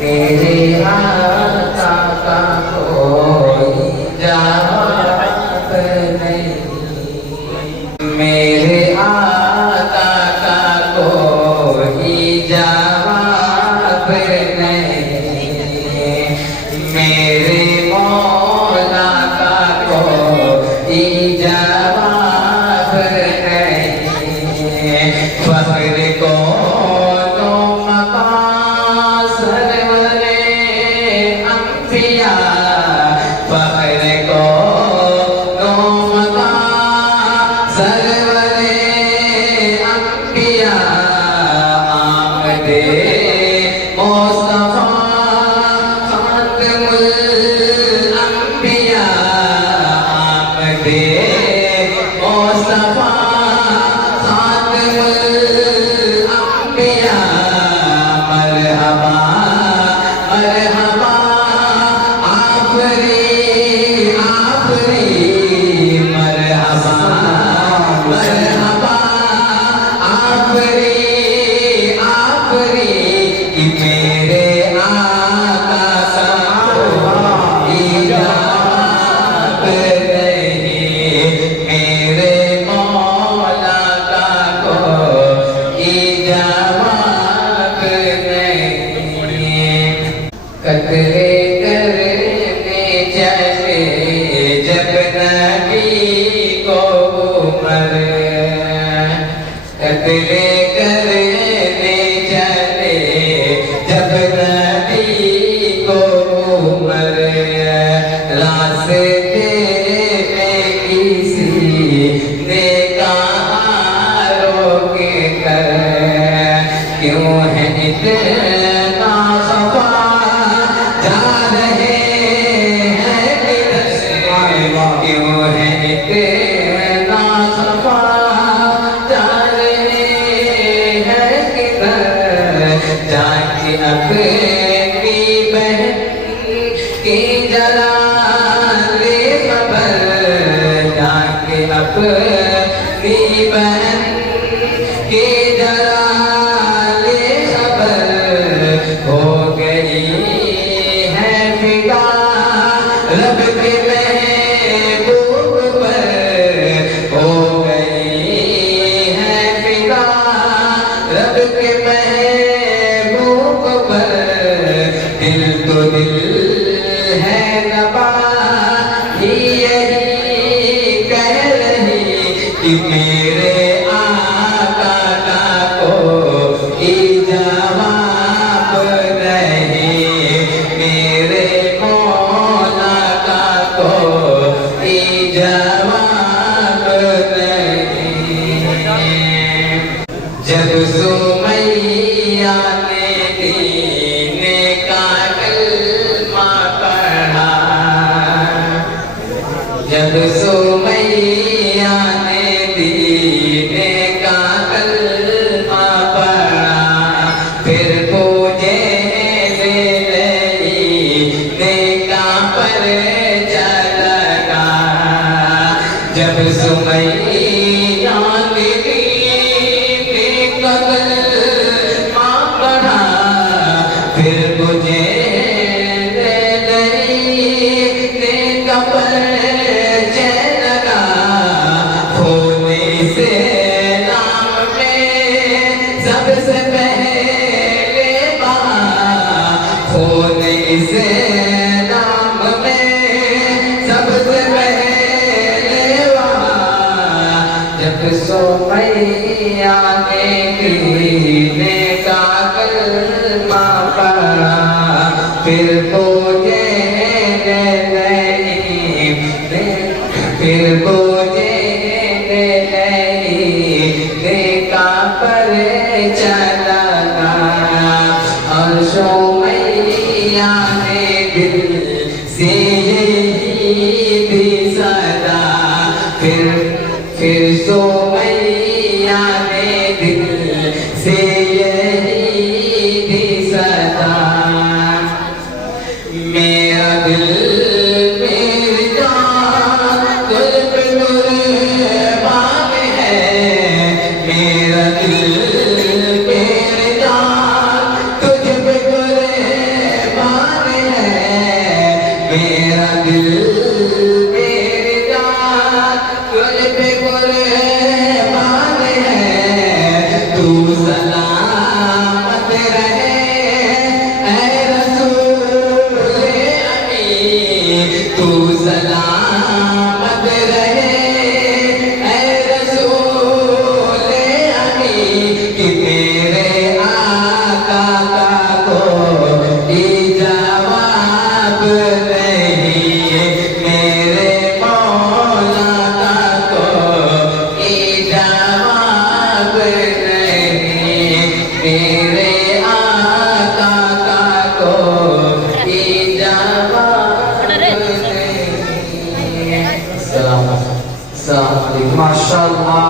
मेरे आका का कोई जवाब नहीं, मेरे आका का कोई जवाब नहीं, मेरे मौला का कोई जवाब नहीं। फख्र को तो मकाम सरवरे अंबिया, फख्र को तो मकाम सरवरे अंबिया, आमदे मुस्तफा खातमुल अंबिया, आमदे मुस्तफा मरहबा मरहबा आफरी आफरी, मरहबा मरहबा आफरी आफरी, कि मेरे आका का कोई जवाब नहीं, मेरे मौला का कोई जवाब नहीं। कतरे करने चले जब नबी को उमर, कतरे करने चले जब नबी को उमर, रास्ते में किसी ने कहा रोक कर, क्यों है इतना खफा जा रहे हैं किधर से, क्यों है इतना खफा जा रहे हैं किधर, जाके अपनी बहन की जरा ले खबर, जाके अपनी बहन की जरा ले खबर, हो गई है फिदा रब के महबूब पर, हो गई है फिदा रब के महबूब पर, दिल तो दिल है नबा ही यही कह रही, कि मेरे आका का कोई जवाब नहीं, मेरे मौला का कोई जवाब नहीं। जब सुमैया ने दीन का कलमा पढ़ा, जब सुमैया ने दीन का कलमा पढ़ा, फिर पूजे का पर चलगा, जब सुमैया ने दीन का कलमा पढ़ा, फिर मुझे का पर लगा, होने से नाम में सबसे पहले वहाँ, होने से नाम में सबसे पहले वहाँ, जब सुमैया ने दीन का कलमा पढ़ा, फिर मुझे फिर बोझे नहीं देखा पर चलना, और सुमैया ने दिल से यही भी सदा, फिर सुमैया ने दिल से यही भी सदा, मेरा दिल मेरा दिल मेरा दिल मेरी जान तुझ पे कुर्बान है, तू